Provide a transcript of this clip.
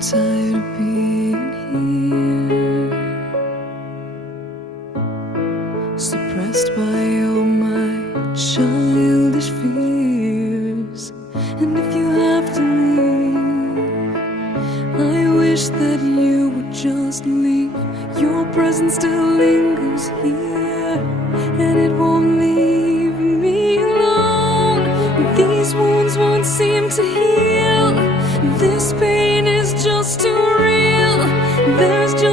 tired of being here, suppressed by all my childish fears. And if you have to leave, I wish that you would just leave. Your presence still lingers here, and it won't leave me alone. These wounds won't seem to heal. This pain is just too real. There's just